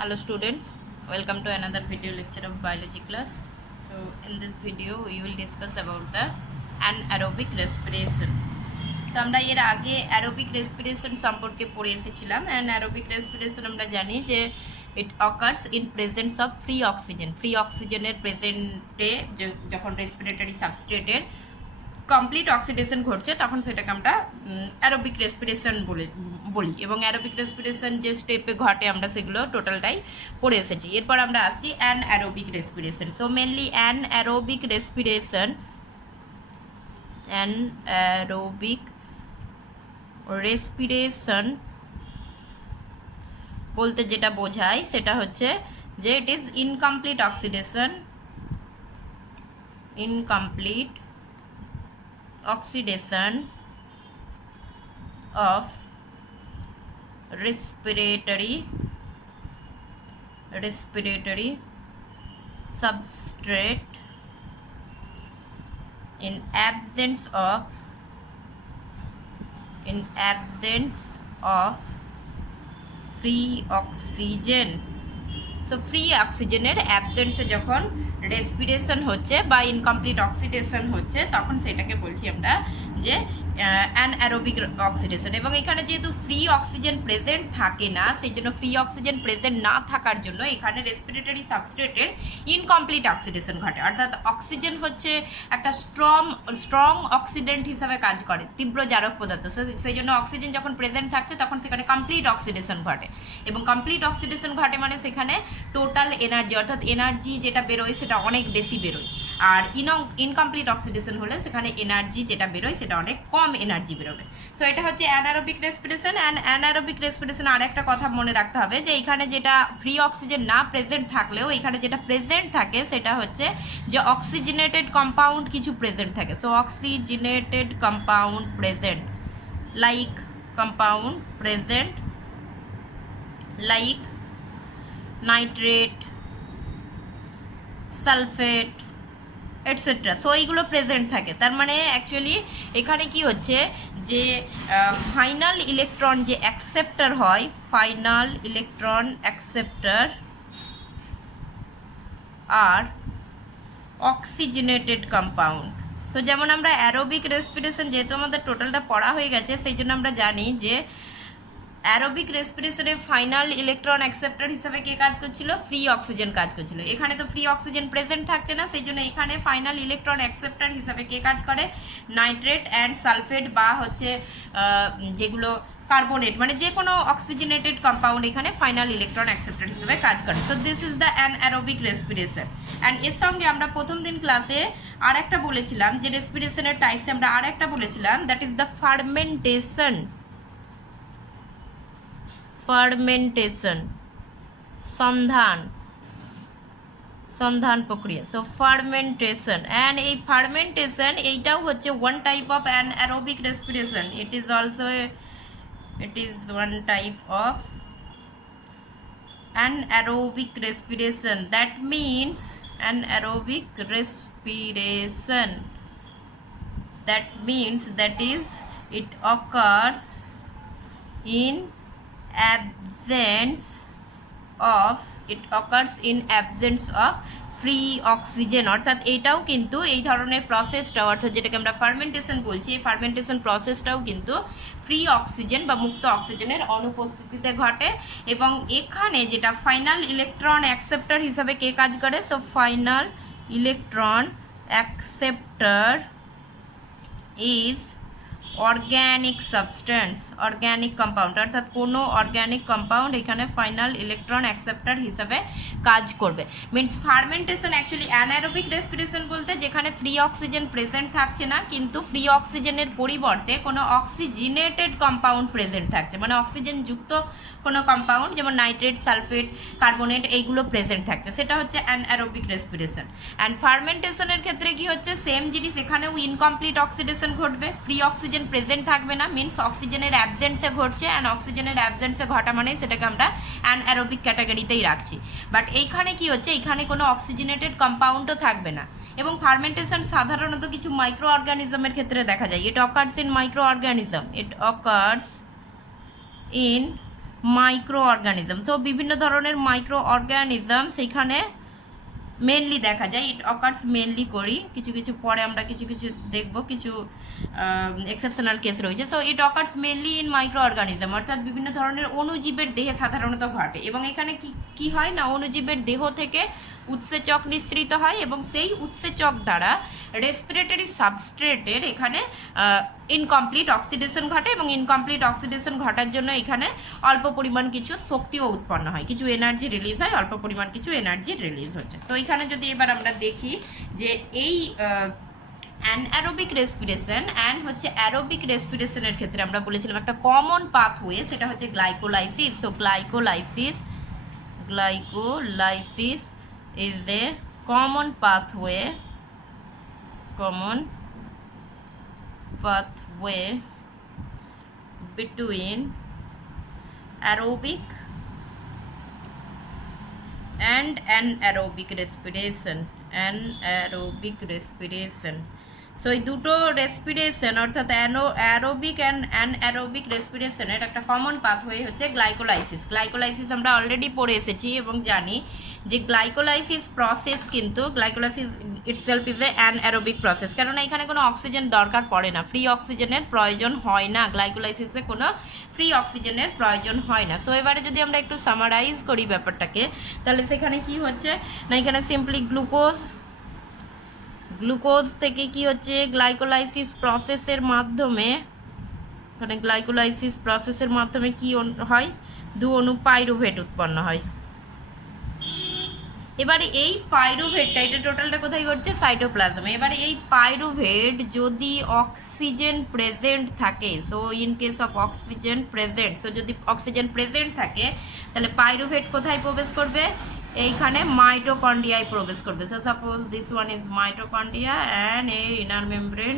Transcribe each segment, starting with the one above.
Hello students, welcome to another video lecture of biology class. So in this video we will discuss about the anaerobic respiration. So আমরা এর আগে aerobic respiration সম্পর্কে পড়ে এসেছিলাম। Anaerobic respiration আমরা জানি যে ইট occurs in presence of free oxygen. Free অক্সিজেনের প্রেজেন্টে যখন রেসপিরেটরি সাবস্ট্রেটের কমপ্লিট অক্সিডেশন ঘটছে তখন সেটাকে আমরা অ্যারোবিক রেসপিরেশন বলি এবং অ্যারোবিক রেসপিরেশন যে স্টেপে ঘটে আমরা সেগুলো টোটালটাই পড়ে এসেছি। এরপর আমরা আসছি অ্যানঅ্যারোবিক রেসপিরেশন। সো মেনলি অ্যানঅ্যারোবিক রেসপিরেশন বলতে যেটা বোঝায় সেটা হচ্ছে যে it is incomplete oxidation of respiratory substrate in absence of free oxygen. তো ফ্রি অক্সিজেনের অ্যাবসেন্সে যখন রেসপিরেশন হচ্ছে বা ইনকমপ্লিট অক্সিডেশন হচ্ছে তখন সেটাকে বলছি আমরা যে অ্যানঅ্যারোবিক অক্সিডেশন। এবং এখানে যেহেতু ফ্রি অক্সিজেন প্রেজেন্ট থাকে না, সেই জন্য ফ্রি অক্সিজেন প্রেজেন্ট না থাকার জন্য এখানে রেসপিরেটরি সাবস্ট্রেটের ইনকমপ্লিট অক্সিডেশন ঘটে। অর্থাৎ অক্সিজেন হচ্ছে একটা স্ট্রং অক্সিডেন্ট হিসাবে কাজ করে, তীব্র জারক পদার্থ। সেই জন্য অক্সিজেন যখন প্রেজেন্ট থাকছে তখন সেখানে কমপ্লিট অক্সিডেশন ঘটে এবং কমপ্লিট অক্সিডেশন ঘটে মানে সেখানে টোটাল এনার্জি অর্থাৎ এনার্জি যেটা বেরোয় সেটা অনেক বেশি বেরোয়। আর ইনকমপ্লিট অক্সিডেশন হলে সেখানে এনার্জি যেটা বেরোয় সেটা অনেক কম এনার্জি বেরোবে। সো এটা হচ্ছে অ্যানারোবিক রেসপিরেশন। অ্যানারোবিক রেসপিরেশন আর একটা কথা মনে রাখতে হবে যে এখানে যেটা ফ্রি অক্সিজেন না প্রেজেন্ট থাকলেও এখানে যেটা প্রেজেন্ট থাকে সেটা হচ্ছে যে অক্সিজেনেটেড কম্পাউন্ড কিছু প্রেজেন্ট থাকে। So oxygenated compound present like nitrate, sulphate etcetera. So এইগুলো প্রেজেন্ট থাকে। তার মানে অ্যাকচুয়ালি এখানে কি হচ্ছে যে ফাইনাল ইলেকট্রন যে অ্যাকসেপ্টার হয়, ফাইনাল ইলেকট্রন অ্যাকসেপ্টার আর অক্সিজেনেটেড কম্পাউন্ড। সো যেমন আমরা অ্যারোবিক রেসপিরেশন যেহেতু আমাদের টোটালটা পড়া হয়ে গেছে সেই জন্য আমরা জানি যে অ্যারোবিক রেসপিরেশনে ফাইনাল ইলেকট্রন অ্যাকসেপ্টার হিসেবে কে কাজ করছিল? ফ্রি অক্সিজেন কাজ করছিল। এখানে তো ফ্রি অক্সিজেন প্রেজেন্ট থাকছে না, সেই জন্য এখানে ফাইনাল ইলেকট্রন অ্যাকসেপ্টার হিসাবে কে কাজ করে? নাইট্রেট অ্যান্ড সালফেট বা হচ্ছে যেগুলো কার্বনেট, মানে যে কোনো অক্সিজেনেটেড কম্পাউন্ড এখানে ফাইনাল ইলেকট্রন অ্যাকসেপ্টার হিসেবে কাজ করে। So this is the anaerobic respiration. And এর সঙ্গে আমরা প্রথম দিন ক্লাসে আর একটা বলেছিলাম যে রেসপিরেশনের টাইপসে আমরা আর একটা বলেছিলাম, দ্যাট ইজ দ্য ফার্মেন্টেশন সন্ধান প্রক্রিয়া। সো ফার্মেন্টেশন অ্যান্ড এই ফার্মেন্টেশন এইটাও হচ্ছে one type of anaerobic respiration. It is one type of anaerobic respiration. That means anaerobic respiration, that is it occurs in absence of free oxygen. অর্থাৎ এইটাও কিন্তু এই ধরনের প্রসেসটাও অর্থাৎ যেটাকে আমরা ফার্মেন্টেশন বলছি, এই ফার্মেন্টেশন প্রসেসটাও কিন্তু ফ্রি অক্সিজেন বা মুক্ত অক্সিজেনের অনুপস্থিতিতে ঘটে। এবং এখানে যেটা ফাইনাল ইলেকট্রন অ্যাকসেপ্টার হিসাবে কে কাজ করে? So final electron acceptor is organic substance, organic compound. অর্থাৎ কোনো অর্গ্যানিক কম্পাউন্ড এখানে ফাইনাল ইলেকট্রন অ্যাকসেপ্টার হিসাবে কাজ করবে। Means fermentation actually anaerobic respiration বলতে যেখানে ফ্রি অক্সিজেন প্রেজেন্ট থাকছে না কিন্তু ফ্রি অক্সিজেনের পরিবর্তে কোনো অক্সিজেনেটেড কম্পাউন্ড প্রেজেন্ট থাকছে, মানে অক্সিজেন যুক্ত কোনো কম্পাউন্ড যেমন নাইট্রেট, সালফেট, কার্বনেট এইগুলো প্রেজেন্ট থাকছে, সেটা হচ্ছে অ্যানঅ্যারোবিক রেসপিরেশন। অ্যান্ড ফার্মেন্টেশনের ক্ষেত্রে কি হচ্ছে? সেম জিনিস, এখানেও ইনকমপ্লিট অক্সিডেশন ঘটবে, ফ্রি অক্সিজেন প্রেজেন্ট থাকবে না, মিনস অক্সিজেনের অ্যাবসেন্সে ঘটছে। অ্যান্ড অক্সিজেনের অ্যাবসেন্সে ঘটা মানে সেটাকে আমরা অ্যানঅ্যারোবিক ক্যাটাগরিতেই রাখছি। বাট এইখানে কি হচ্ছে? এইখানে কোনো অক্সিজেনেটেড কম্পাউন্ডও থাকবে না। এবং ফার্মেন্টেশন সাধারণত কিছু মাইক্রো অর্গানিজমের ক্ষেত্রে দেখা যায়। ইট occurs in micro organism, it occurs in micro organism. So বিভিন্ন ধরনের মাইক্রো অর্গানিজম সেখানে মেনলি দেখা যায়। ইট অকার্স মেনলি করি, কিছু কিছু পরে আমরা কিছু কিছু দেখব, কিছু এক্সেপশনাল কেস রয়েছে। So it occurs mainly in micro organism, অর্থাৎ বিভিন্ন ধরনের অণুজীবের দেহে সাধারণত ঘটে। এবং এখানে কি হয় না, অণুজীবের দেহ থেকে উৎসেচক নিঃসৃত হয় এবং সেই উৎসেচক দ্বারা রেসপিরেটরি সাবস্ট্রেটের এখানে ইনকমপ্লিট অক্সিডেশন ঘটে এবং ইনকমপ্লিট অক্সিডেশন ঘটার জন্য এখানে অল্প পরিমাণ কিছু শক্তিও উৎপন্ন হয়, কিছু এনার্জি রিলিজ হয়, অল্প পরিমাণ কিছু এনার্জি রিলিজ হচ্ছে। তো এখানে যদি এবার আমরা দেখি যে এই অ্যানারোবিক রেসপিরেশন অ্যান্ড হচ্ছে অ্যারোবিক রেসপিরেশনের ক্ষেত্রে আমরা বলেছিলাম একটা কমন পাথওয়ে, সেটা হচ্ছে glycolysis. So glycolysis is a common pathway between aerobic and anaerobic respiration. So এই দুটো রেসপিরেশন অর্থাৎ অ্যারোবিক অ্যান্ড অ্যানারোবিক রেসপিরেশনের একটা কমন পাথওয়ে হচ্ছে গ্লাইকোলাইসিস। গ্লাইকোলাইসিস আমরা অলরেডি পড়ে এসেছি এবং জানি যে গ্লাইকোলাইসিস প্রসেস কিন্তু glycolysis itself is a anaerobic process, কারণ এখানে কোনো অক্সিজেন দরকার পড়ে না, ফ্রি অক্সিজেনের প্রয়োজন হয় না, গ্লাইকোলাইসিসে কোনো ফ্রি অক্সিজেনের প্রয়োজন হয় না। সো এবারে যদি আমরা একটু সামারাইজ করি ব্যাপারটাকে, তাহলে সেখানে কি হচ্ছে না, এখানে সিম্পলি গ্লুকোজ থেকে কি হচ্ছে গ্লাইকোলাইসিস প্রসেসের মাধ্যমে, এখানে গ্লাইকোলাইসিস প্রসেসের মাধ্যমে কি হয়, দু অণু পাইরুভেট উৎপন্ন হয়। এবারে এই পাইরুভেটটা, এটা টোটালটা কোথায় ঘটছে, সাইটোপ্লাজমে। এবারে এই পাইরুভেট যদি অক্সিজেন প্রেজেন্ট থাকে, so in case of oxygen present, so যদি অক্সিজেন প্রেজেন্ট থাকে তাহলে পাইরুভেট কোথায় প্রবেশ করবে, এইখানে মাইটোকন্ড্রিয়ায় প্রবেশ করবে। So suppose this one is mitochondria and এর ইনার মেমব্রেন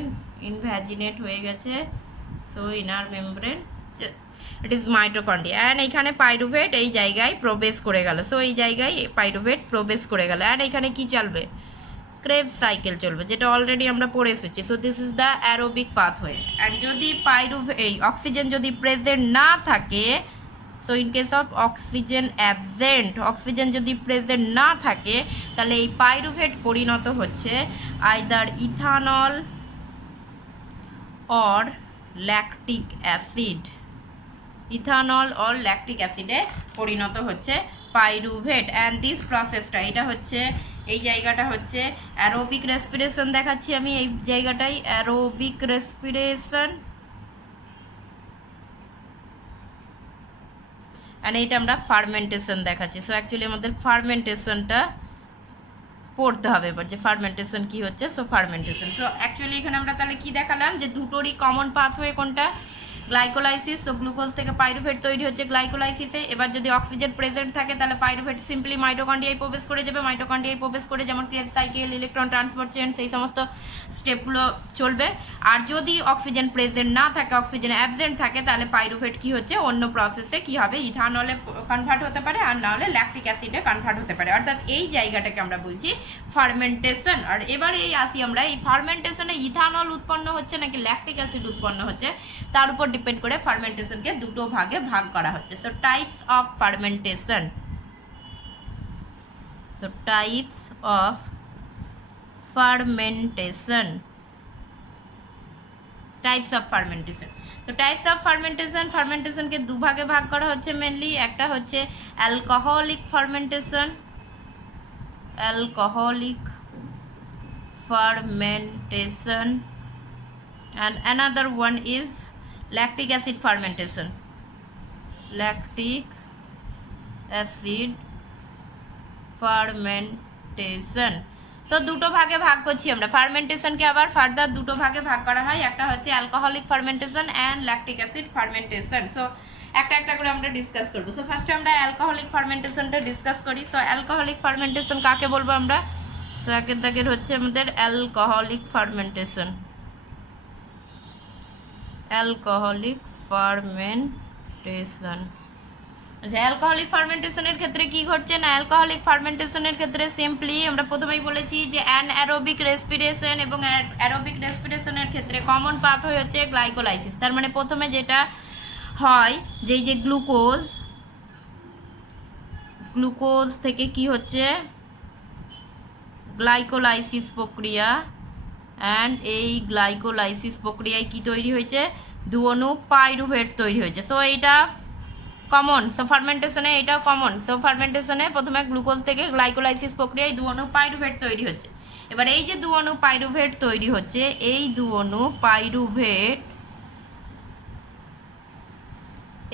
ইনভ্যাজিনেট হয়ে গেছে, so inner membrane it is mitochondria and এইখানে পাইরুভেট এই জায়গায় প্রবেশ করে গেল। সো এই জায়গায় পাইরুভেট প্রবেশ করে গেল অ্যান্ড এখানে কি চলবে, ক্রেবস সাইকেল চলবে, যেটা অলরেডি আমরা পড়ে এসেছি। So this is the aerobic pathway. And যদি এই অক্সিজেন যদি প্রেজেন্ট না থাকে, so in case of oxygen absent, oxygen যদি প্রেজেন্ট না থাকে তাহলে এই পাইরুভেট পরিণত হচ্ছে either ethanol or lactic acid, ethanol or lactic অ্যাসিডে পরিণত হচ্ছে পাইরুভেট। অ্যান্ড দিস প্রসেসটা, এটা হচ্ছে এই জায়গাটা হচ্ছে অ্যারোবিক রেসপিরেশন দেখাচ্ছি আমি, এই জায়গাটাই অ্যারোবিক রেসপিরেশন অ্যান্ড এইটা আমরা ফার্মেন্টেশন দেখাচ্ছি। সো অ্যাকচুয়ালি আমাদের ফার্মেন্টেশনটা পড়তে হবে এবার, যে ফার্মেন্টেশন কি হচ্ছে। সো ফার্মেন্টেশন, সো অ্যাকচুয়ালি এখানে আমরা তাহলে কি দেখালাম, যে দুটোরই কমন পাথওয়ে কোনটা, গ্লাইকোলাইসিস। সো গ্লুকোজ থেকে পাইরুভেট তৈরি হচ্ছে গ্লাইকোলাইসিসে। এবার যদি অক্সিজেন প্রেজেন্ট থাকে তাহলে পাইরুভেট সিম্পলি মাইটোকন্ড্রিয়ায় প্রবেশ করে যাবে, মাইটোকন্ড্রিয়ায় প্রবেশ করে যেমন Krebs cycle, electron transport chain, সেই সমস্ত স্টেপগুলো চলবে। আর যদি অক্সিজেন প্রেজেন্ট না থাকে, অক্সিজেন অ্যাবসেন্ট থাকে, তাহলে পাইরুভেট কি হচ্ছে, অন্য প্রসেসে কি হবে, ইথানলে কনভার্ট হতে পারে আর না হলে ল্যাকটিক অ্যাসিডে কনভার্ট হতে পারে, অর্থাৎ এই জায়গাটাকে আমরা বলছি ফার্মেন্টেশন। আর এবারে এই আসি আমরা, এই ফার্মেন্টেশনে ইথানল উৎপন্ন হচ্ছে নাকি ল্যাকটিক অ্যাসিড উৎপন্ন হচ্ছে তার উপর ডিপেন্ড করে ফার্মেন্টেশনকে দুটো ভাগে ভাগ করা হচ্ছে। So types of fermentation, so types of fermentation, types of fermentation. তো টাইপস অফ ফার্মেন্টেশন, ফার্মেন্টেশনকে দুভাগে ভাগ করা হচ্ছে মেনলি। একটা হচ্ছে alcoholic fermentation, alcoholic fermentation, and another one is lactic acid fermentation, lactic acid fermentation। তো দুটো ভাগে ভাগ করছি আমরা ফার্মেন্টেশনকে, আবার ফার্দার দুটো ভাগে ভাগ করা হয়, একটা হচ্ছে alcoholic fermentation and lactic acid fermentation. So একটা একটা করে আমরা ডিসকাস করবো। সো ফার্স্টে আমরা অ্যালকোহলিক ফার্মেন্টেশনটা ডিসকাস করি। সো অ্যালকোহলিক ফার্মেন্টেশন কাকে বলবো আমরা, তো একের দাগের হচ্ছে আমাদের অ্যালকোহলিক ফার্মেন্টেশন, অ্যালকোহলিক ফার্মেন্টেশন। আচ্ছা, অ্যালকোহলিক ফার্মেন্টেশনের ক্ষেত্রে কি ঘটছে না, অ্যালকোহলিক ফার্মেন্টেশনের ক্ষেত্রে সিম্পলি আমরা প্রথমেই বলেছি যে অ্যানারোবিক রেসপিরেশন এবং অ্যারোবিক রেসপিরেশনের ক্ষেত্রে কমন পাথওয়ে হচ্ছে গ্লাইকোলাইসিস। তার মানে প্রথমে যেটা হয় যে গ্লুকোজ গ্লুকোজ থেকে কি হচ্ছে গ্লাইকোলাইসিস প্রক্রিয়া, অ্যান্ড এই গ্লাইকোলাইসিস প্রক্রিয়ায় কি তৈরি হয়েছে, দুঅণু পাইরুভেট তৈরি হয়েছে। সো এইটা কমন, সো ফার্মেন্টেশনে এটাও কমন। সো ফার্মেন্টেশনে প্রথমে গ্লুকোজ থেকে গ্লাইকোলাইসিস প্রক্রিয়ায় দুঅণু পাইরুভেট তৈরি হচ্ছে। এবার এই যে দুঅণু পাইরুভেট তৈরি হচ্ছে, এই দুঅণু পাইরুভেট,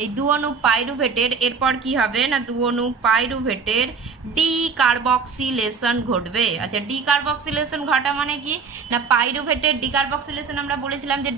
এই দুঅণু পাইরুভেটের এরপর কি হবে না, দুঅণু পাইরুভেটের ডিকার্বক্সিলেশন ঘটবে। আচ্ছা, ডিকার্বক্সিলেশন ঘটা মানে কি না, পাইরুভেটের ডিকার্বক্সিলেশন আমরা বলেছিলাম যে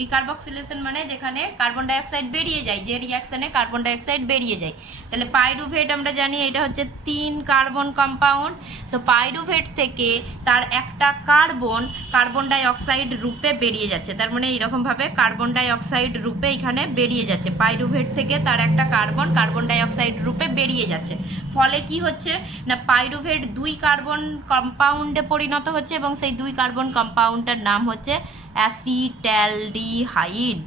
ডিকার্বক্সিলেশন মানে যেখানে কার্বন ডাইঅক্সাইড বেরিয়ে যায়, যে রিয়াকশনে কার্বন ডাইঅক্সাইড বেরিয়ে যায়। তাহলে পাইরুভেট আমরা জানি এটা হচ্ছে 3 কার্বন কম্পাউন্ড। সো পাইরুভেট থেকে তার একটা কার্বন ডাইঅক্সাইড রূপে বেরিয়ে যাচ্ছে, তার মানে এইরকমভাবে কার্বন ডাইঅক্সাইড রূপে এখানে বেরিয়ে যাচ্ছে। পাইরুভেট থেকে তার একটা কার্বন ডাইঅক্সাইড রূপে বেরিয়ে যাচ্ছে, ফলে কি হচ্ছে না, পাইরুভেট 2 কার্বন কম্পাউন্ডে পরিণত হচ্ছে এবং সেই 2 কার্বন কম্পাউন্ডটার নাম হচ্ছে acetaldehyde.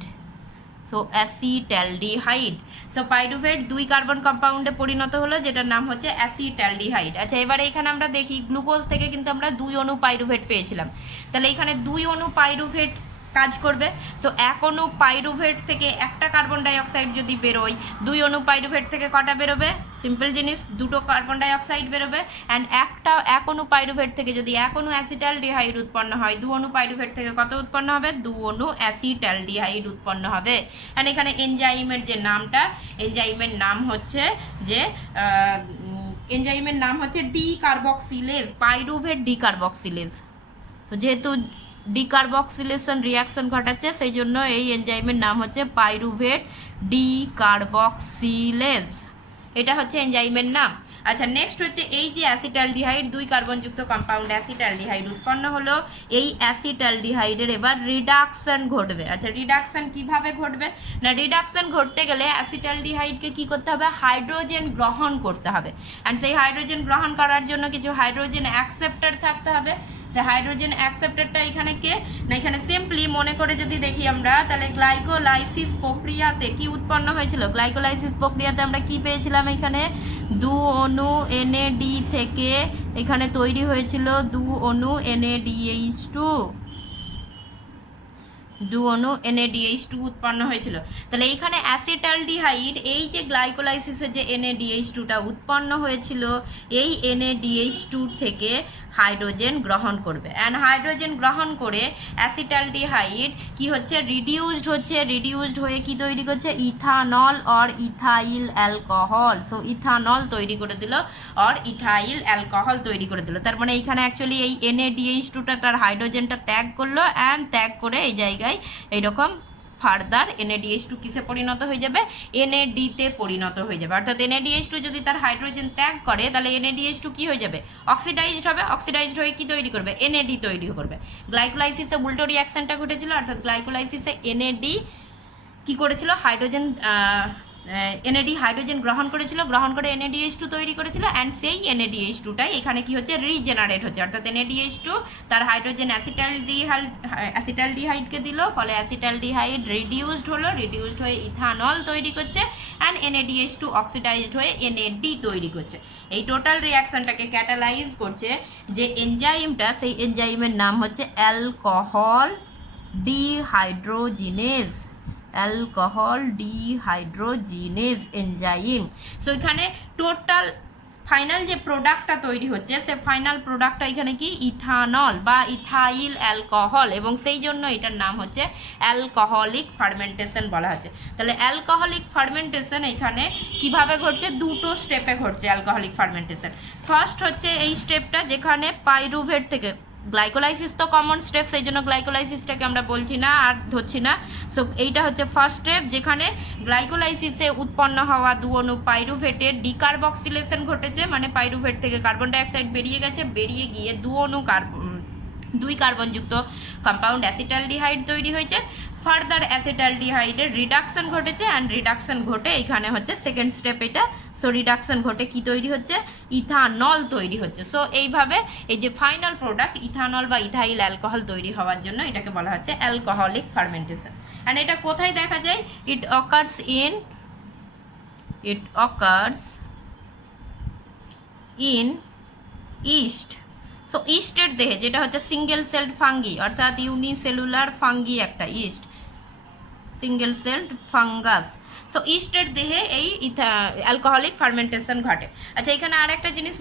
So acetaldehyde, so pyruvate 2 carbon কম্পাউন্ডে পরিণত হলো, যেটার নাম হচ্ছে অ্যাসিটালডিহাইড। আচ্ছা, এবারে এখানে আমরা দেখি গ্লুকোজ থেকে কিন্তু আমরা 2 অণু পাইরুভেট পেয়েছিলাম। তাহলে এখানে 2 অণু পাইরুভেট কাজ করবে। সো 1 অণু পাইরুভেট থেকে একটা কার্বন ডাইঅক্সাইড যদি বেরোয়, 2 অণু পাইরুভেট থেকে কটা বেরোবে, সিম্পল জিনিস, 2টো কার্বন ডাইঅক্সাইড বেরোবে। অ্যান্ড 1 অণু পাইরুভেট থেকে যদি 1 অণু অ্যাসিটালডিহাইড উৎপন্ন হয়, 2 অণু পাইরুভেট থেকে কত উৎপন্ন হবে, 2 অণু অ্যাসিটালডিহাইড উৎপন্ন হবে। অ্যান্ড এখানে এনজাইমের যে নামটা, এনজাইমের নাম হচ্ছে যে এনজাইমের নাম হচ্ছে ডিকার্বক্সিলেজ, পাইরুভেট ডিকার্বক্সিলেজ। তো যেহেতু ডিকার্বক্সিলেশন রিয়াকশন ঘটাচ্ছে, সেই জন্য এই এনজাইমের নাম হচ্ছে পাইরুভেট ডিকার্বক্সিলেজ, এটা হচ্ছে এনজাইমের নাম। আচ্ছা, নেক্সট হচ্ছে এই যে অ্যাসিটালডিহাইড, 2 কার্বনযুক্ত কম্পাউন্ড অ্যাসিটালডিহাইড উৎপন্ন হলো, এই অ্যাসিটালডিহাইডের এবার রিডাকশন ঘটবে। আচ্ছা, রিডাকশন কিভাবে ঘটবে না, রিডাকশন ঘটতে গেলে অ্যাসিটালডিহাইডকে কি করতে হবে, হাইড্রোজেন গ্রহণ করতে হবে। অ্যান্ড সেই হাইড্রোজেন গ্রহণ করার জন্য কিছু হাইড্রোজেন অ্যাকসেপ্টর থাকতে হবে। যে হাইড্রোজেন অ্যাকসেপ্টরটা এখানে কে না, এখানে সিম্পলি মনে করে যদি দেখি আমরা, তাহলে গ্লাইকোলাইসিস প্রক্রিয়াতে কি উৎপন্ন হয়েছিল, গ্লাইকোলাইসিস প্রক্রিয়াতে আমরা কি পেয়েছিলাম, এখানে 2 অণু NAD থেকে এখানে তৈরি হয়েছিল 2 অণু NADH2, 2 অণু NADH2 উৎপন্ন হয়েছিল। তাহলে এইখানে অ্যাসিটালডিহাইড, এই যে গ্লাইকোলাইসিসে যে NADH2টা উৎপন্ন হয়েছিল, এই NADH2 থেকে হাইড্রোজেন গ্রহণ করবে। অ্যান্ড হাইড্রোজেন গ্রহণ করে অ্যাসিটালডিহাইড কি হচ্ছে, রিডিউসড হয়ে কি তৈরি করছে, ethanol or ethyl alcohol. So ethanol তৈরি করে দিল অর ইথাইল অ্যালকোহল তৈরি করে দিল। তার মানে এইখানে অ্যাকচুয়ালি এই NADH2টা তার হাইড্রোজেনটা ত্যাগ করলো, অ্যান্ড ত্যাগ করে এই জায়গায় এইরকম ফার্দার NADH2 কিসে পরিণত হয়ে যাবে, NAD তে পরিণত হয়ে যাবে। অর্থাৎ NADH2 যদি তার হাইড্রোজেন ত্যাগ করে, তাহলে NADH2 কি হয়ে যাবে, অক্সিডাইজড হবে। অক্সিডাইজড হয়ে কি তৈরি করবে, NAD তৈরি করবে। গ্লাইকোলাইসিসে উল্টো রিয়াকশনটা ঘটেছিল, অর্থাৎ গ্লাইকোলাইসিসে NAD কি করেছিল, হাইড্রোজেন NAD হাইড্রোজেন গ্রহণ করেছিল, গ্রহণ করে NADH2 তৈরি করেছিল। অ্যান্ড সেই NADH2টাই এখানে কি হচ্ছে, রিজেনারেট হচ্ছে। অর্থাৎ NADH2 তার হাইড্রোজেন অ্যাসিটালডিহাইডকে দিল, ফলে অ্যাসিটালডিহাইড রিডিউসড হলো, রিডিউসড হয়ে ইথানল তৈরি করছে। অ্যান্ড NADH2 অক্সিডাইজড হয়ে NAD তৈরি করছে। এই টোটাল রিয়াকশনটাকে ক্যাটালাইজ করছে যে এনজাইমটা, সেই এনজাইমের নাম হচ্ছে alcohol dehydrogenase, alcohol dehydrogenase enzyme. So এখানে টোটাল ফাইনাল যে প্রোডাক্টটা তৈরি হচ্ছে, সে ফাইনাল প্রোডাক্টটা এখানে কি, ইথানল বা ইথাইল অ্যালকোহল, এবং সেই জন্য এটার নাম হচ্ছে অ্যালকোহলিক ফার্মেন্টেশন বলা হচ্ছে। তাহলে অ্যালকোহলিক ফার্মেন্টেশন এখানে কিভাবে ঘটছে, 2টো স্টেপে ঘটছে অ্যালকোহলিক ফার্মেন্টেশন। ফার্স্ট হচ্ছে এই স্টেপটা, যেখানে পাইরুভেট থেকে, গ্লাইকোলাইসিস তো কমন স্টেপ, সেই জন্য গ্লাইকোলাইসিসটাকে আমরা বলছি না আর ধরছি না। সো এইটা হচ্ছে ফার্স্ট স্টেপ, যেখানে গ্লাইকোলাইসিসে উৎপন্ন হওয়া 2 অণু পাইরুভেটের ডিকার্বক্সিলেশন ঘটেছে, মানে পাইরুভেট থেকে কার্বন ডাইঅক্সাইড বেরিয়ে গেছে, বেরিয়ে গিয়ে 2 অণু 2 কার্বনযুক্ত কম্পাউন্ড অ্যাসিটালডিহাইড তৈরি হয়েছে। ফার্দার অ্যাসিটালডিহাইডের রিডাকশন ঘটেছে, অ্যান্ড রিডাকশন ঘটে এখানে হচ্ছে সেকেন্ড স্টেপ এটা। সো রিডাকশন ঘটে কি তৈরি হচ্ছে, ইথানল তৈরি হচ্ছে। সো এইভাবে এই যে ফাইনাল প্রোডাক্ট ইথানল বা ইথাইল অ্যালকোহল তৈরি হওয়ার জন্য এটাকে বলা হচ্ছে অ্যালকোহলিক ফার্মেন্টেশন। অ্যান্ড এটা কোথায় দেখা যায়, ইট অকার্স ইন ইস্ট। সো ইস্টের দেহে, যেটা হচ্ছে সিঙ্গেল সেলড ফাঙ্গি অর্থাৎ ইউনিসেলুলার ফাঙ্গি একটা east, single sailed fungus. So ইস্টের দেহে এই অ্যালকোহলিক ফার্মেন্টেশন ঘটে। আচ্ছা, এখানে আর একটা জিনিস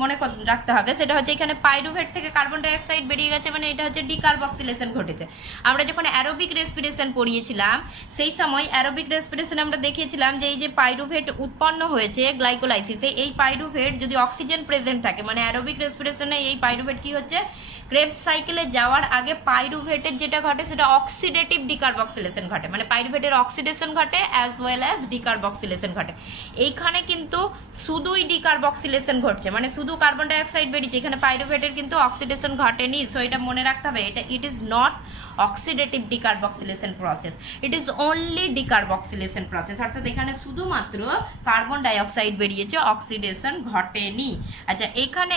মনে রাখতে হবে, সেটা হচ্ছে এখানে পাইরুভেট থেকে কার্বন ডাইঅক্সাইড বেরিয়ে গেছে, মানে এটা হচ্ছে ডিকার্বক্সিলেশন ঘটেছে। আমরা যখন অ্যারোবিক রেসপিরেশন পড়িয়েছিলাম সেই সময় অ্যারোবিক রেসপিরেশনে আমরা দেখিয়েছিলাম যে এই যে পাইরুভেট উৎপন্ন হয়েছে গ্লাইকোলাইসিসে, এই পাইরুভেট যদি অক্সিজেন প্রেজেন্ট থাকে, মানে অ্যারোবিক রেসপিরেশনে এই পাইরুভেট কি হচ্ছে, ক্রেবস সাইকেলে যাওয়ার আগে পাইরুভেটের যেটা ঘটে সেটা অক্সিডেটিভ ডিকার্বক্সিলেশন ঘটে, মানে পাইরুভেটের অক্সিডেশন ঘটে অ্যাজ ওয়েল অ্যাজ ডিকার্বক্সিলেশন ঘটে। এইখানে কিন্তু শুধুই ডিকার্বক্সিলেশন ঘটছে, মানে শুধু কার্বন ডাইঅক্সাইড বেরিয়েছে, এখানে পাইরুভেটের কিন্তু অক্সিডেশন ঘটেনি। সো এটা মনে রাখতে হবে, it is not oxidative decarboxylation process, it is only decarboxylation process, অর্থাৎ এখানে শুধুমাত্র কার্বন ডাইঅক্সাইড বেরিয়েছে, অক্সিডেশন ঘটেনি। আচ্ছা, এখানে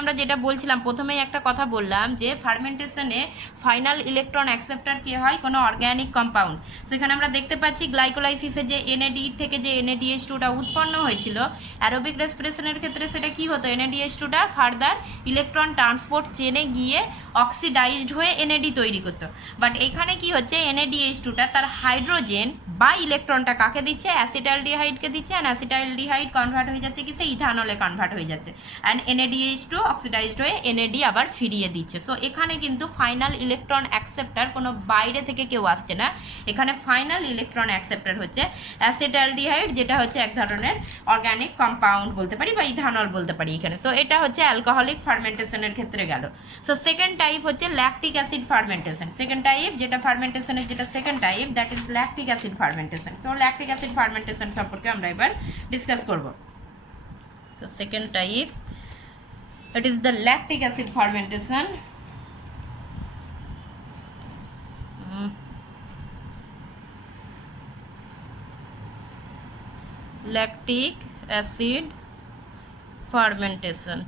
আমরা যেটা বলছিলাম, প্রথমেই একটা কথা বললাম যে ফার্মেন্টেশনে ফাইনাল ইলেকট্রন অ্যাকসেপ্টার কি হয়, কোনো অর্গ্যানিক কম্পাউন্ড। তো এখানে আমরা দেখতে পাচ্ছি গ্লাইকোলাইসিসে যে NAD থেকে যে NADH2টা উৎপন্ন হয়েছিল, অ্যারোবিক রেসপিরেশনের ক্ষেত্রে সেটা কি হতো, NADH2টা ফার্দার ইলেকট্রন ট্রান্সপোর্ট চেনে গিয়ে অক্সিডাইজড হয়ে NAD তৈরি করতো। বাট এখানে কি হচ্ছে, NADH2টা তার হাইড্রোজেন বা ইলেকট্রনটা কাকে দিচ্ছে, অ্যাসিটাইলডিহাইডকে দিচ্ছে, অ্যান্ড অ্যাসিটাইলডিহাইড কনভার্ট হয়ে যাচ্ছে কিসে, ইথানলে কনভার্ট হয়ে যাচ্ছে, অ্যান্ড NADH2 অক্সিডাইজড হয়ে NAD আবার ফিরিয়ে দিচ্ছে। সো এখানে কিন্তু ফাইনাল ইলেকট্রন অ্যাকসেপ্টার কোনো বাইরে থেকে কেউ আসছে না, এখানে ফাইনাল ইলেকট্রন অ্যাকসেপ্টার হচ্ছে অ্যাসিটাইলডিহাইড, যেটা হচ্ছে এক ধরনের অর্গ্যানিক কম্পাউন্ড বলতে পারি বা ইথানল বলতে পারি এখানে। সো এটা হচ্ছে অ্যালকোহলিক ফার্মেন্টেশনের ক্ষেত্রে গেল। সো সেকেন্ড টাইপ হচ্ছে lactic acid fermentation. Second type যেটা ফার্মেন্টেশনের যেটা second type, that is lactic acid fermentation. So lactic acid fermentation সম্পর্কে আমরা এবার ডিসকাস করব। তো second type, it is the lactic acid fermentation. Lactic acid fermentation.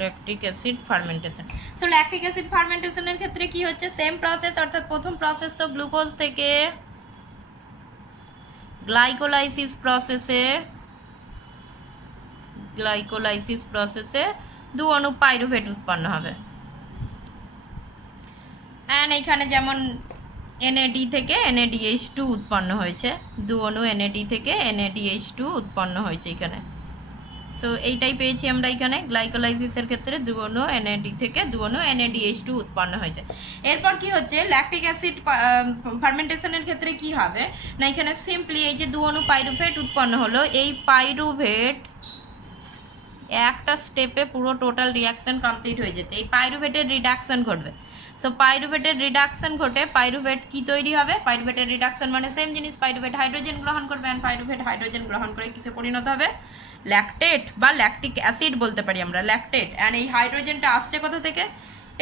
Lactic acid fermentation. So lactic acid ফার্মেন্টেশনের ক্ষেত্রে কি হচ্ছে, সেম প্রসেস, অর্থাৎ প্রথম প্রসেস তো গ্লুকোজ থেকে গ্লাইকোলাইসিস প্রসেসে দু অণু পাইরুভেট উৎপন্ন হবে। অ্যান্ড এখানে যেমন NAD থেকে NADH2 উৎপন্ন হয়েছে, দু অণু NAD থেকে NADH2 উৎপন্ন হয়েছে এখানে। তো এইটাই পেয়েছি আমরা এখানে গ্লাইকোলাইসিসের ক্ষেত্রে দু অণু NAD থেকে দু অণু NADH2 উৎপন্ন হয়েছে। এরপর কি হচ্ছে, ল্যাকটিক অ্যাসিড ফার্মেন্টেশনের ক্ষেত্রে কি হবে না, এখানে সিম্পলি এই যে দু অণু পাইরুভেট উৎপন্ন হলো, এই পাইরুভেট একটা স্টেপে পুরো টোটাল রিয়াকশন কমপ্লিট হয়ে যাচ্ছে, এই পাইরুভেটের রিডাকশন ঘটবে। তো পাইরুভেটের রিডাকশন ঘটে পাইরুভেট কি তৈরি হবে, পাইরুভেটের রিডাকশন মানে সেম জিনিস, পাইরুভেট হাইড্রোজেন গ্রহণ করবে, অ্যান্ড পাইরুভেট হাইড্রোজেন গ্রহণ করে কিসে পরিণত হবে, ল্যাকটেট বা ল্যাকটিক অ্যাসিড বলতে পারি আমরা, ল্যাকটেট। অ্যান্ড এই হাইড্রোজেনটা আসছে কোথা থেকে,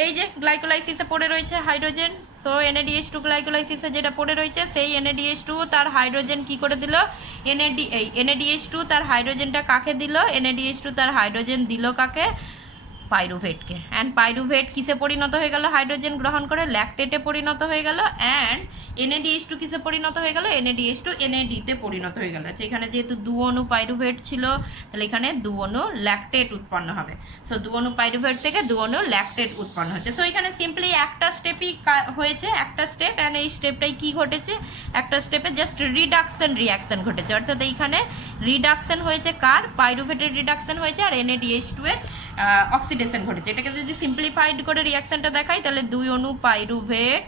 এই যে গ্লাইকোলাইসিসে পড়ে রয়েছে হাইড্রোজেন। সো NADH2 গ্লাইকোলাইসিসে যেটা পড়ে রয়েছে, সেই NADH2 তার হাইড্রোজেন কি করে দিল, NADH2 তার হাইড্রোজেনটা কাকে দিল, NADH2 তার হাইড্রোজেন দিল কাকে, পাইরুভেটকে। অ্যান্ড পাইরুভেট কিসে পরিণত হয়ে গেল, হাইড্রোজেন গ্রহণ করে ল্যাকটেটে পরিণত হয়ে গেল, অ্যান্ড NADH2 কিসে পরিণত হয়ে গেল, NADH2 NAD তে পরিণত হয়ে গেল। আচ্ছা, এখানে যেহেতু দু অণু পাইরুভেট ছিল, তাহলে এখানে দু অণু ল্যাকটেট উৎপন্ন হবে। সো দু অণু পাইরুভেট থেকে দু অণু ল্যাকটেট উৎপন্ন হচ্ছে। সো এখানে সিম্পলি একটা স্টেপই হয়েছে, একটা স্টেপ, অ্যান্ড এই স্টেপটাই কি ঘটেছে, একটা স্টেপে জাস্ট রিডাকশন রিয়াকশন ঘটেছে, অর্থাৎ এইখানে রিডাকশন হয়েছে কার, পাইরুভেটের রিডাকশন হয়েছে, আর NADH2 এর অক্সিডেশন ঘটেছে। এটাকে যদি সিম্পলিফাইড করে রিয়াকশনটা দেখাই, তাহলে দুই অণু পাইরুভেট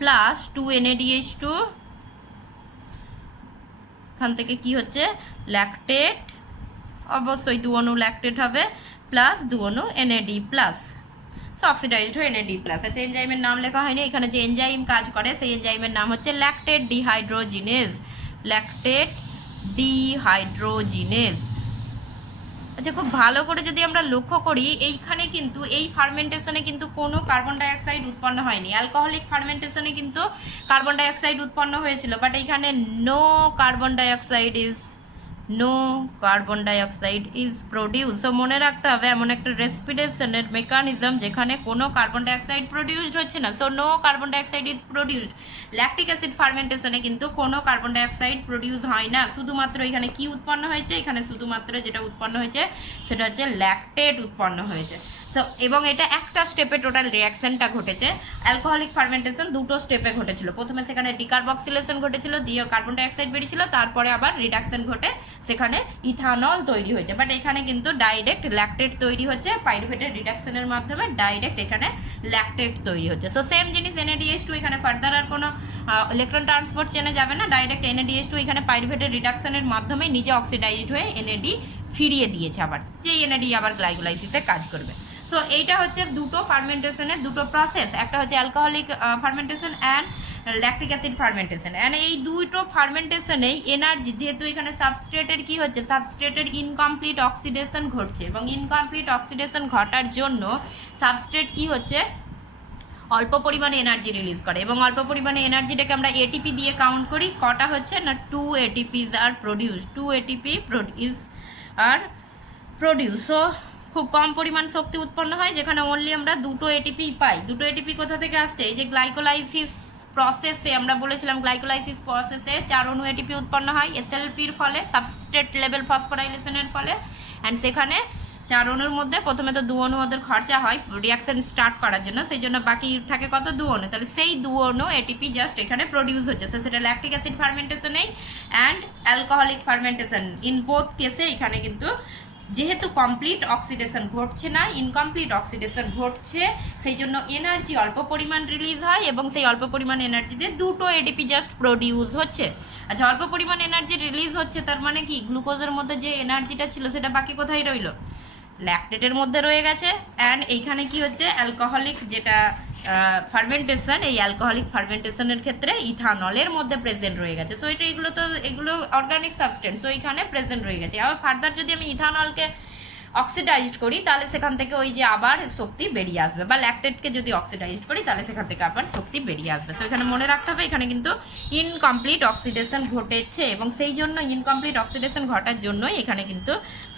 প্লাস 2 NADH2, এখান থেকে কি হচ্ছে, ল্যাকটেট, অবশ্যই দু অণু ল্যাকটেট হবে, প্লাস দু অণু NAD প্লাস, অক্সিডাইজড হয়ে NAD প্লাস। আচ্ছা, এনজাইমের নাম লেখা হয়নি, এখানে যে এনজাইম কাজ করে সেই এনজাইমের নাম হচ্ছে ল্যাকটেট ডিহাইড্রোজিনেজ, ল্যাকটেট ডিহাইড্রোজিনেজ। আচ্ছা, খুব ভালো করে যদি আমরা লক্ষ্য করি, এইখানে কিন্তু এই ফার্মেন্টেশনে কিন্তু কোনো কার্বন ডাইঅক্সাইড উৎপন্ন হয়নি, অ্যালকোহলিক ফার্মেন্টেশনে কিন্তু কার্বন ডাইঅক্সাইড উৎপন্ন হয়েছিল, বাট এইখানে no carbon dioxide is no carbon dioxide is produce. So মনে রাখতে হবে এমন একটা রেসপিরেশনের মেকানিজম যেখানে কোনো কার্বন ডাইঅক্সাইড প্রডিউসড হচ্ছে না। So no carbon dioxide is produced. Lactic acid ফার্মেন্টেশনে কিন্তু কোনো কার্বন ডাইঅক্সাইড প্রডিউস হয় না, শুধুমাত্র এখানে কি উৎপন্ন হয়েছে, এখানে শুধুমাত্র যেটা উৎপন্ন হয়েছে সেটা হচ্ছে ল্যাকটেট উৎপন্ন হয়েছে। সো এবং এটা একটা স্টেপে টোটাল রিয়াকশনটা ঘটেছে। অ্যালকোহলিক ফার্মেন্টেশন দুটো স্টেপে ঘটেছিল, প্রথমে সেখানে ডিকার্বক্সিলেশন ঘটেছিল, দিয়ে কার্বন ডাইঅক্সাইড বেরিয়েছিল, তারপরে আবার রিডাকশন ঘটে সেখানে ইথানল তৈরি হয়েছে। বাট এখানে কিন্তু ডাইরেক্ট ল্যাকটেট তৈরি হচ্ছে, পাইরুভেটের রিডাকশনের মাধ্যমে ডাইরেক্ট এখানে ল্যাকটেট তৈরি হচ্ছে। সো সেম জিনিস NADH2, এখানে ফার্দার আর কোনো ইলেকট্রন ট্রান্সপোর্ট চেনে যাবে না, ডাইরেক্ট NADH2 এখানে পাইরুভেটের রিডাকশনের মাধ্যমে নিজে অক্সিডাইজড হয়ে NAD ফিরিয়ে দিয়েছে, আবার যে NAD আবার গ্লাইকোলাইসিসে কাজ করবে। সো এইটা হচ্ছে দুটো ফার্মেন্টেশনের দুটো প্রসেস, একটা হচ্ছে alcoholic fermentation and lactic acid fermentation. And এই দুটো ফার্মেন্টেশনেই এনার্জি, যেহেতু এখানে সাবস্ট্রেটের কি হচ্ছে, সাবস্ট্রেটের ইনকমপ্লিট অক্সিডেশন ঘটছে, এবং ইনকমপ্লিট অক্সিডেশন ঘটার জন্য সাবস্ট্রেট কি হচ্ছে, অল্প পরিমাণে এনার্জি রিলিজ করে, এবং অল্প পরিমাণে এনার্জিটাকে আমরা এটিপি দিয়ে কাউন্ট করি। কটা হচ্ছে না, 2 ATPs আর প্রডিউস, 2 ATP আর প্রডিউস। সো খুব কম পরিমাণ শক্তি উৎপন্ন হয়, যেখানে অনলি আমরা 2 ATP পাই। 2 ATP কোথা থেকে আসছে, এই যে গ্লাইকোলাইসিস প্রসেসে আমরা বলেছিলাম, গ্লাইকোলাইসিস প্রসেসে 4 অণু ATP উৎপন্ন হয় SLP-র ফলে, সাবস্ট্রেট লেভেল ফসফোরাইলেশনের ফলে। অ্যান্ড সেখানে 4 অণুর মধ্যে প্রথমে তো 2 অণু ওদের খরচা হয় রিয়াকশন স্টার্ট করার জন্য, সেই জন্য বাকি থাকে কত, 2 অণু। তাহলে সেই 2 অণু ATP জাস্ট এখানে প্রডিউস হচ্ছে। সেটা ল্যাকটিক অ্যাসিড ফার্মেন্টেশনেই and alcoholic fermentation, in both কেসে এখানে কিন্তু যেহেতু কমপ্লিট অক্সিডেশন ঘটছে না, ইনকমপ্লিট অক্সিডেশন ঘটছে, সেই জন্য এনার্জি অল্প পরিমাণ রিলিজ হয়, এবং সেই অল্প পরিমাণ এনার্জিতে 2 ATP জাস্ট প্রডিউস হচ্ছে। আচ্ছা, অল্প পরিমাণ এনার্জি রিলিজ হচ্ছে, তার মানে কি গ্লুকোজের মধ্যে যে এনার্জিটা ছিল সেটা বাকি কোথায় রইল, ল্যাকটেটের মধ্যে রয়ে গেছে। অ্যান্ড এইখানে কি হচ্ছে, অ্যালকোহলিক যেটা ফার্মেন্টেশন, এই অ্যালকোহলিক ফার্মেন্টেশনের ক্ষেত্রে ইথানলের মধ্যে প্রেজেন্ট রয়ে গেছে। সো এগুলো অর্গানিক সাবস্টেন্স, সো এইখানে প্রেজেন্ট রয়ে গেছে। আবার ফার্দার যদি আমি ইথানলকে অক্সিডাইজড করি তাহলে সেখান থেকে ওই যে আবার শক্তি বেরিয়ে আসবে, বা ল্যাকটেটকে যদি অক্সিডাইজড করি তাহলে সেখান থেকে আবার শক্তি বেরিয়ে আসবে। তো এখানে মনে রাখতে হবে এখানে কিন্তু ইনকমপ্লিট অক্সিডেশন ঘটেছে, এবং সেই জন্য ইনকমপ্লিট অক্সিডেশন ঘটার জন্যই এখানে কিন্তু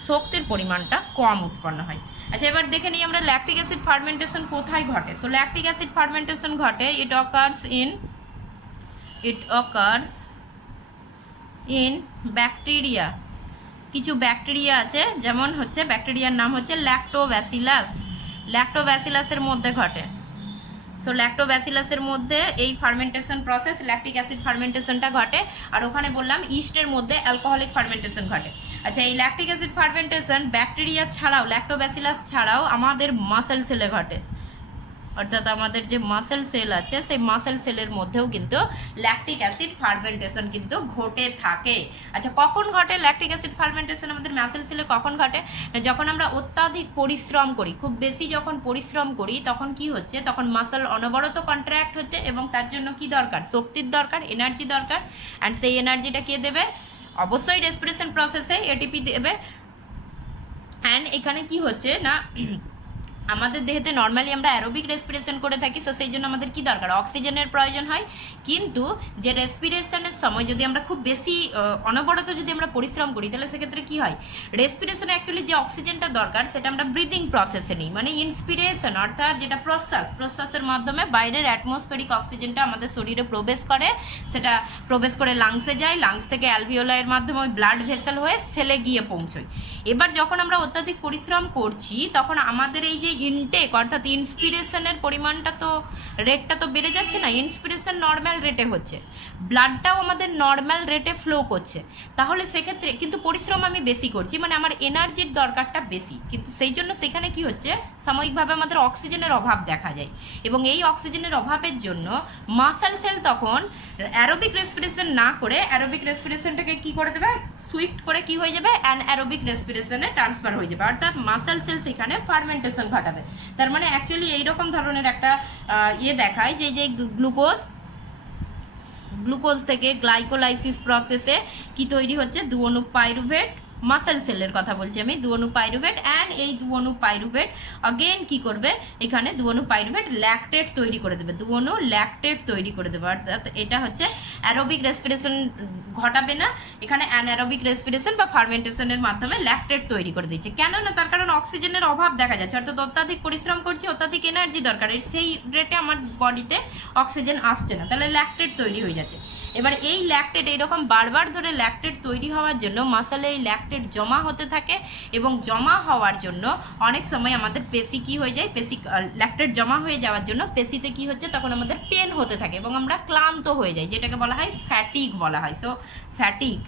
শক্তির পরিমাণটা কম উৎপন্ন হয়। আচ্ছা, এবার দেখে নিই আমরা ল্যাকটিক অ্যাসিড ফার্মেন্টেশন কোথায় ঘটে। সো ল্যাকটিক অ্যাসিড ফার্মেন্টেশন ঘটে, ইট অকার্স ইন ব্যাকটেরিয়া। কিছু ব্যাকটেরিয়া আছে, যেমন হচ্ছে ব্যাকটেরিয়ার নাম হচ্ছে ল্যাক্টোব্যাসিলাসের মধ্যে ঘটে। সো ল্যাক্টোব্যাসিলাসের মধ্যে এই ফার্মেন্টেশন প্রসেস, ল্যাকটিক অ্যাসিড ফার্মেন্টেশনটা ঘটে। আর ওখানে বললাম ইস্টের মধ্যে অ্যালকোহলিক ফার্মেন্টেশন ঘটে। আচ্ছা, এই ল্যাকটিক অ্যাসিড ফার্মেন্টেশন ব্যাকটেরিয়া ছাড়াও, ল্যাক্টোব্যাসিলাস ছাড়াও আমাদের মাসেল সেলে ঘটে, অর্থাৎ আমাদের যে মাসেল সেল আছে সেই মাসেল সেলের মধ্যেও কিন্তু ল্যাকটিক অ্যাসিড ফার্মেন্টেশন কিন্তু ঘটে থাকে। আচ্ছা, কখন ঘটে ল্যাকটিক অ্যাসিড ফার্মেন্টেশন আমাদের মাসেল সেলে? কখন ঘটে, যখন আমরা অত্যাধিক পরিশ্রম করি, খুব বেশি যখন পরিশ্রম করি তখন কি হচ্ছে, তখন মাসেল অনবরত কন্ট্রাক্ট হচ্ছে, এবং তার জন্য কি দরকার, শক্তির দরকার, এনার্জি দরকার। অ্যান্ড সেই এনার্জিটা কে দেবে, অবশ্যই রেসপিরেশন প্রসেসে ATP দেবে। অ্যান্ড এখানে কি হচ্ছে না, আমাদের দেহেতে নর্মালি আমরা অ্যারোবিক রেসপিরেশন করে থাকি, সো সেই জন্য আমাদের কি দরকার, অক্সিজেনের প্রয়োজন হয়। কিন্তু যে রেসপিরেশনের সময় যদি আমরা খুব বেশি অনবরত যদি আমরা পরিশ্রম করি তাহলে সেক্ষেত্রে কি হয়, রেসপিরেশনে অ্যাকচুয়ালি যে অক্সিজেনটা দরকার সেটা আমরা ব্রিদিং প্রসেসে নিই, মানে ইন্সপিরেশন অর্থাৎ যেটা প্রশ্বাসের মাধ্যমে বাইরের অ্যাটমসফেরিক অক্সিজেনটা আমাদের শরীরে প্রবেশ করে, সেটা প্রবেশ করে লাংসে যায়, লাংস থেকে অ্যালভিওলাইয়ের মাধ্যমে ওই ব্লাড ভেসেল হয়ে সেলে গিয়ে পৌঁছয়। এবার যখন আমরা অত্যাধিক পরিশ্রম করছি তখন আমাদের এই যে ইনটেক অর্থাৎ ইন্সপিরেশনের পরিমাণটা তো, রেটটা তো বেড়ে যাচ্ছে না, ইন্সপিরেশন নর্মাল রেটে হচ্ছে, ব্লাডটাও আমাদের নর্মাল রেটে ফ্লো করছে, তাহলে সেক্ষেত্রে কিন্তু পরিশ্রম আমি বেশি করছি, মানে আমার এনার্জির দরকারটা বেশি, কিন্তু সেই জন্য সেখানে কি হচ্ছে, সাময়িকভাবে আমাদের অক্সিজেনের অভাব দেখা যায়, এবং এই অক্সিজেনের অভাবের জন্য মাসেল সেল তখন অ্যারোবিক রেসপিরেশন না করে অ্যারোবিক রেসপিরেশনটাকে কি করে দেবে, সুইফট করে কি হয়ে যাবে, অ্যানারোবিক রেসপিরেশনে ট্রান্সফার হয়ে যাবে, অর্থাৎ মাসেল সেল সেখানে ফার্মেন্টেশন ঘটাবে। তার মানে অ্যাকচুয়ালি এইরকম ধরনের একটা দেখায় যে গ্লুকোজ থেকে গ্লাইকোলাইসিস প্রসেসে কি তৈরি হচ্ছে, 2 অণু পাইরুভেট মাসেল সেলের কথা বলছি আমি, দুঅণু পাইরুভেট। অ্যান্ড এই দুঅণু পাইরুভেট অগেন কি করবে, এখানে দুঅণু পাইরুভেট ল্যাকটেট তৈরি করে দেবে, দুঅণু ল্যাকটেট তৈরি করে দেবে। অর্থাৎ এটা হচ্ছে অ্যারোবিক রেসপিরেশন ঘটাবে না, এখানে অ্যানারোবিক রেসপিরেশন বা ফার্মেন্টেশনের মাধ্যমে ল্যাকটেট তৈরি করে দিচ্ছে। কেন না, তার কারণ অক্সিজেনের অভাব দেখা যাচ্ছে, অর্থাৎ অত্যাধিক পরিশ্রম করছি, অত্যাধিক এনার্জি দরকার, সেই রেটে আমার বডিতে অক্সিজেন আসছে না, তাহলে ল্যাকটেট তৈরি হয়ে যাচ্ছে। এবার এই ল্যাকটেট এরকম বারবার ধরে ল্যাকটেট তৈরি হওয়ার জন্য মাসলে এই ল্যাকটেট জমা হতে থাকে, এবং জমা হওয়ার জন্য অনেক সময় আমাদের পেশি কি হয়ে যায়, পেশি ল্যাকটেট জমা হয়ে যাওয়ার জন্য পেশিতে কি হচ্ছে, তখন আমাদের পেন হতে থাকে এবং আমরা ক্লান্ত হয়ে যাই, যেটাকে বলা হয় ফ্যাটিক বলা হয়। সো ফ্যাটিক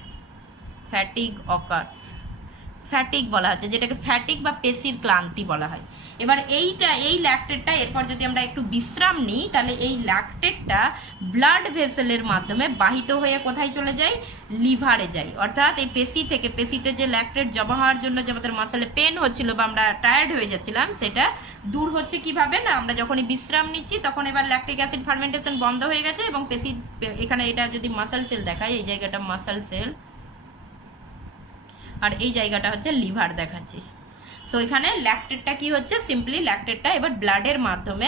অকার্স, ফ্যাটিক বলা হচ্ছে, যেটাকে ফ্যাটিক বা পেশির ক্লান্তি বলা হয়। এবার এই ল্যাকটেটটা এরপর যদি আমরা একটু বিশ্রাম নিই, তাহলে এই ল্যাকটেটটা ব্লাড ভেসেলের মাধ্যমে বাহিত হয়ে কোথায় চলে যায়, লিভারে যায়। অর্থাৎ এই পেশিতে যে ল্যাকটেট জমা হওয়ার জন্য যে আমাদের মাসলে পেন হচ্ছিল বা আমরা টায়ার্ড হয়ে যাচ্ছিলাম, সেটা দূর হচ্ছে কিভাবে না, আমরা যখনই বিশ্রাম নিচ্ছি তখন এবার ল্যাকটিক অ্যাসিড ফার্মেন্টেশন বন্ধ হয়ে গেছে, এবং এখানে এটা যদি মাসল সেল দেখায়, এই জায়গাটা মাসল সেল আর এই জায়গাটা হচ্ছে লিভার দেখাচ্ছি। সো এখানে ল্যাকটেটটা কি হচ্ছে, সিম্পলি ল্যাকটেটটা এবার ব্লাডের মাধ্যমে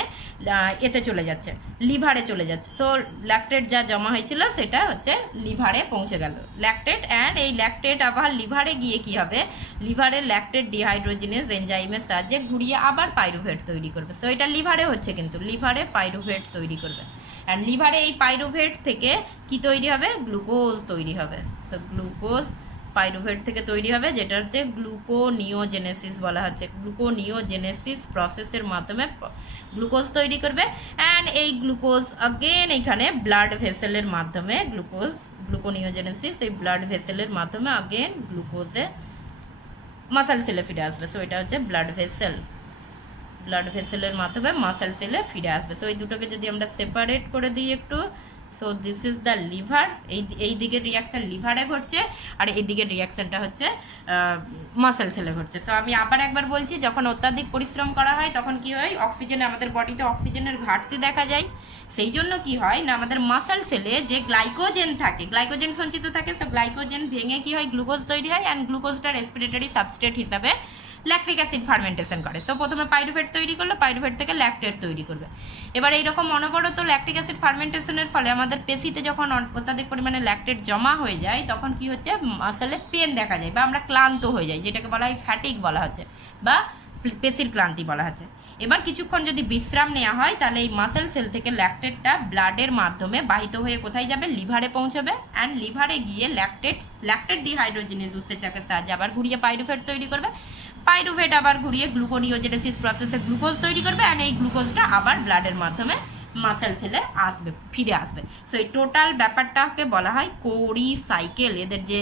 এতে চলে যাচ্ছে, লিভারে চলে যাচ্ছে। সো ল্যাকটেট যা জমা হয়েছিল সেটা হচ্ছে লিভারে পৌঁছে গেল ল্যাকটেট। অ্যান্ড এই ল্যাকটেট আবার লিভারে গিয়ে কি হবে, লিভারে ল্যাকটেট ডিহাইড্রোজিনেজ এনজাইমের সাহায্যে ঘুরিয়ে আবার পাইরুভেট তৈরি করবে। সো এটা লিভারে হচ্ছে, কিন্তু লিভারে পাইরুভেট তৈরি করবে। অ্যান্ড লিভারে এই পাইরুভেট থেকে কি তৈরি হবে, গ্লুকোজ তৈরি হবে। তো গ্লুকোজ পাইরুভেট থেকে তৈরি হবে, যেটা হচ্ছে গ্লুকোনিওজেনেসিস বলা হচ্ছে। গ্লুকোনিওজেনেসিস প্রসেসের মাধ্যমে গ্লুকোজ তৈরি করবে। অ্যান্ড এই গ্লুকোজ অগেন এখানে ব্লাড ভেসেলের মাধ্যমে গ্লুকোনিওজেনেসিস এই ব্লাড ভেসেলের মাধ্যমে অগেন গ্লুকোজে মাসল সেলে ফিরে আসবে। সো এটা হচ্ছে ব্লাড ভেসেলের মাধ্যমে মাসল সেলে ফিরে আসবে। সো এই দুটোকে যদি আমরা সেপারেট করে দিই একটু, so this is the liver, এই দিকের রিয়াকশান লিভারে ঘটছে, আর এই দিকের রিয়াকশানটা হচ্ছে মাসল সেলে ঘটছে। সো আমি আবার একবার বলছি, যখন অত্যাধিক পরিশ্রম করা হয় তখন কি হয়, আমাদের বডিতে অক্সিজেনের ঘাটতি দেখা যায়। সেই জন্য কি হয় না, আমাদের মাসল সেলে যে গ্লাইকোজেন থাকে, গ্লাইকোজেন সঞ্চিত থাকে, সো গ্লাইকোজেন ভেঙে কি হয়, গ্লুকোজ তৈরি হয়। অ্যান্ড গ্লুকোজটা রেসপিরেটরি সাবস্ট্রেট হিসাবে ল্যাকটিক অ্যাসিড ফার্মেন্টেশন করে। সো প্রথমে পাইরুভেট তৈরি করলো, পাইরুভেট থেকে ল্যাকটেট তৈরি করবে। এবার এইরকম অনবরত ল্যাকটিক অ্যাসিড ফার্মেন্টেশনের ফলে আমাদের পেশিতে যখন অত্যাধিক পরিমাণে ল্যাকটেট জমা হয়ে যায়, তখন কি হচ্ছে, মাসলে পেন দেখা যায় বা আমরা ক্লান্ত হয়ে যাই, যেটাকে বলা হয় ফ্যাটিক বলা হচ্ছে বা পেশির ক্লান্তি বলা হচ্ছে। এবার কিছুক্ষণ যদি বিশ্রাম নেওয়া হয়, তাহলে এই মাসল সেল থেকে ল্যাকটেটটা ব্লাডের মাধ্যমে বাহিত হয়ে কোথায় যাবে, লিভারে পৌঁছাবে। অ্যান্ড লিভারে গিয়ে ল্যাকটেট ডিহাইড্রোজিনেজ উৎসেচকের সাহায্যে আবার ঘুরিয়ে পাইরুভেট তৈরি করবে। পাইরুভেট আবার ঘুরিয়ে গ্লুকোনিওজেনেসিস প্রসেসে গ্লুকোজ তৈরি করবে। অ্যান্ড এই গ্লুকোজটা আবার ব্লাডের মাধ্যমে মাসল সেলে ফিরে আসবে। সো এই টোটাল ব্যাপারটাকে বলা হয় কোরি সাইকেল। এদের যে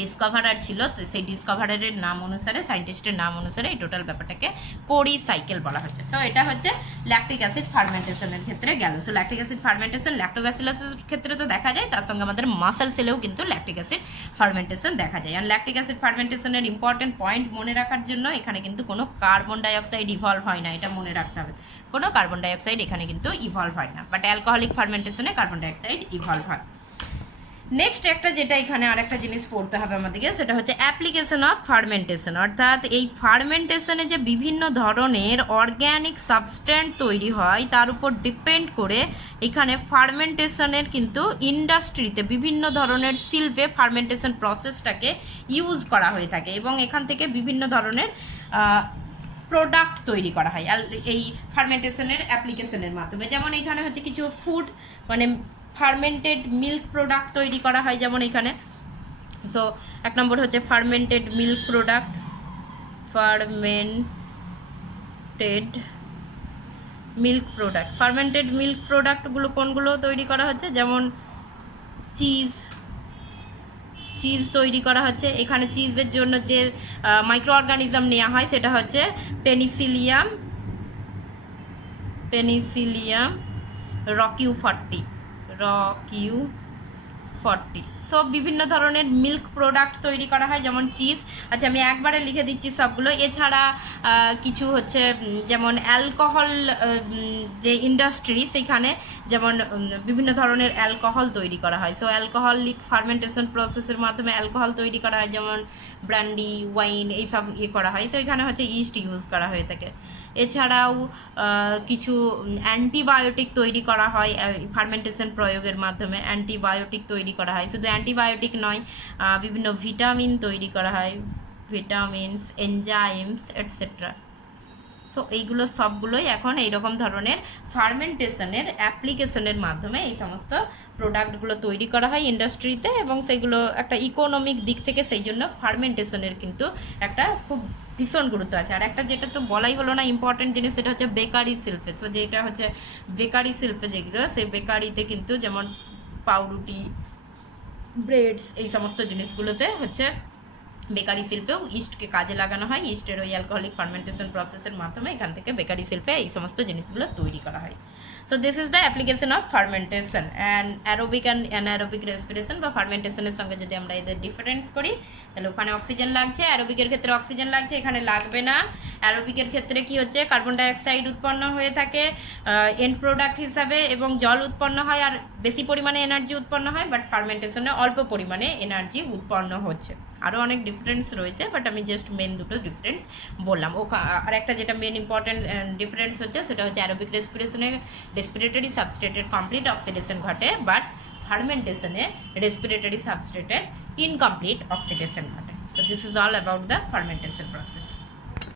ডিসকভারার ছিল, তো সেই ডিসকভারারের নাম অনুসারে, সায়েন্টিস্টের নাম অনুসারে এই টোটাল ব্যাপারটাকে কোরি সাইকেল বলা হচ্ছে। তো এটা হচ্ছে ল্যাকটিক অ্যাসিড ফার্মেন্টেশনের ক্ষেত্রে গেল। সো ল্যাকটিক অ্যাসিড ফার্মেন্টেশন ল্যাক্টোব্যাসিলাসের ক্ষেত্রে তো দেখা যায়, তার সঙ্গে আমাদের মাসল সেলেও কিন্তু ল্যাকটিক অ্যাসিড ফার্মেন্টেশন দেখা যায়। আর ল্যাকটিক অ্যাসিড ফার্মেন্টেশনের ইম্পর্টেন্ট পয়েন্ট মনে রাখার জন্য, এখানে কিন্তু কোনো কার্বন ডাইঅক্সাইড ইভলভ হয় না, এটা মনে রাখতে হবে। কোনো কার্বন ডাইঅক্সাইড এখানে কিন্তু ইভলভ হয় না, বাট অ্যালকোহলিক ফার্মেন্টেশনে কার্বন ডাইঅক্সাইড ইভলভ হয়। নেক্সট একটা যেটা এখানে আরেকটা জিনিস পড়তে হবে আমাদেরকে, সেটা হচ্ছে অ্যাপ্লিকেশন অফ ফার্মেন্টেশন। অর্থাৎ এই ফার্মেন্টেশনে যে বিভিন্ন ধরনের অর্গ্যানিক সাবস্ট্যান্ট তৈরি হয়, তার উপর ডিপেন্ড করে এখানে ফার্মেন্টেশনের কিন্তু ইন্ডাস্ট্রিতে বিভিন্ন ধরনের শিল্পে ফার্মেন্টেশন প্রসেসটাকে ইউজ করা হয়ে থাকে, এবং এখান থেকে বিভিন্ন ধরনের প্রোডাক্ট তৈরি করা হয় এই ফার্মেন্টেশনের অ্যাপ্লিকেশনের মাধ্যমে। যেমন এখানে হচ্ছে কিছু ফুড মানে ফার্মেন্টেড মিল্ক প্রোডাক্ট তৈরি করা হয়, যেমন এখানে। সো এক নম্বর হচ্ছে fermented milk product, fermented milk প্রোডাক্টগুলো কোনগুলো তৈরি করা হচ্ছে, যেমন চিজ তৈরি করা হচ্ছে। এখানে চিজের জন্য যে মাইক্রো অর্গানিজম নেওয়া হয় সেটা হচ্ছে পেনিসিলিয়াম রকিউ 40। সো বিভিন্ন ধরনের মিল্ক প্রোডাক্ট তৈরি করা হয়, যেমন চিজ। আচ্ছা, আমি একবারে লিখে দিচ্ছি সবগুলো। এছাড়া কিছু হচ্ছে যেমন অ্যালকোহল, যে ইন্ডাস্ট্রি, সেখানে যেমন বিভিন্ন ধরনের অ্যালকোহল তৈরি করা হয়। সো অ্যালকোহলিক ফার্মেন্টেশন প্রসেসের মাধ্যমে অ্যালকোহল তৈরি করা হয়, যেমন ব্র্যান্ডি, ওয়াইন, এইসব করা হয়। সো এখানে হচ্ছে ইস্ট ইউজ করা হয়ে থাকে। এছাড়াও কিছু অ্যান্টিবায়োটিক তৈরি করা হয় ফার্মেন্টেশন প্রয়োগের মাধ্যমে। অ্যান্টিবায়োটিক তৈরি করা হয়, শুধু অ্যান্টিবায়োটিক নয়, বিভিন্ন ভিটামিন তৈরি করা হয়, ভিটামিনস, এনজাইমস এটসেট্রা। সো এইগুলো সবগুলোই এখন এইরকম ধরনের ফার্মেন্টেশনের অ্যাপ্লিকেশনের মাধ্যমে এই সমস্ত প্রোডাক্টগুলো তৈরি করা হয় ইন্ডাস্ট্রিতে, এবং সেগুলো একটা ইকোনমিক দিক থেকে সেই জন্য ফার্মেন্টেশনের কিন্তু একটা খুব ভীষণ গুরুত্ব আছে। আর একটা যেটা তো বলাই হলো না ইম্পর্টেন্ট জিনিস, সেটা হচ্ছে বেকারি শিল্পে। তো যেটা হচ্ছে বেকারি শিল্পে যেগুলো, সেই বেকারিতে কিন্তু যেমন পাউরুটি, ব্রেডস, এই সমস্ত জিনিসগুলোতে হচ্ছে বেকারি শিল্পেও ইস্টকে কাজে লাগানো হয়। ইস্টের ওই অ্যালকোহলিক ফার্মেন্টেশন প্রসেসের মাধ্যমে এখান থেকে বেকারি শিল্পে এই সমস্ত জিনিসগুলো তৈরি করা হয়। So this is the application of fermentation and aerobic and anaerobic respiration বা ফার্মেন্টেশনের সঙ্গে যদি আমরা এদের ডিফারেন্স করি, তাহলে ওখানে অক্সিজেন লাগছে, অ্যারোবিকের ক্ষেত্রে অক্সিজেন লাগছে, এখানে লাগবে না। অ্যারোবিকের ক্ষেত্রে কি হচ্ছে, কার্বন ডাইঅক্সাইড উৎপন্ন হয়ে থাকে এন্ড প্রোডাক্ট হিসাবে, এবং জল উৎপন্ন হয়, আর বেশি পরিমাণে এনার্জি উৎপন্ন হয়। বাট ফার্মেন্টেশনে অল্প পরিমাণে এনার্জি উৎপন্ন হচ্ছে। আরও অনেক ডিফারেন্স রয়েছে, বাট আমি জাস্ট মেন দুটো ডিফারেন্স বললাম। আর একটা যেটা মেন ইম্পর্টেন্ট ডিফারেন্স হচ্ছে, সেটা হচ্ছে অ্যারোবিক রেসপিরেশনে রেসপিরেটরি সাবস্ট্রেটের কমপ্লিট অক্সিডেশন ঘটে, বাট ফার্মেন্টেশনে রেসপিরেটরি সাবস্ট্রেটের ইনকমপ্লিট অক্সিডেশন ঘটে। So this is all about the fermentation process.